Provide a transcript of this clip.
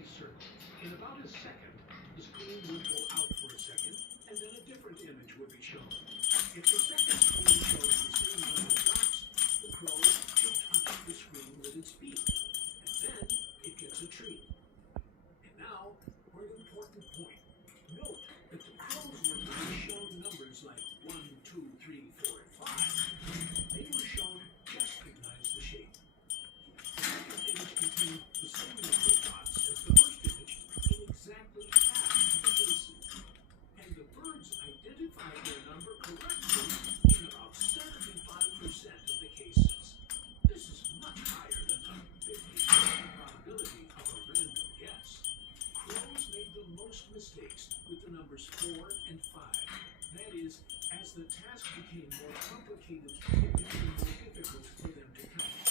a circle. In about a second, the screen would go out for a second, and then a different image would be shown. If the second screen shows the same number of dots, the crow should touch the screen with its beak, and then it gets a treat. And now, for an important point. Note that the crows were not shown numbers like 1, 2, 3, 4, and 5. They were shown just recognize the shape. The second image contained the same number of dots as the first image in exactly half of the cases. And the birds identified their number correctly in about 75% of the cases. This is much higher than the 50% probability of a random guess. Crows made the most mistakes with the numbers 4 and 5. That is, as the task became more complicated, it became more difficult for them to count.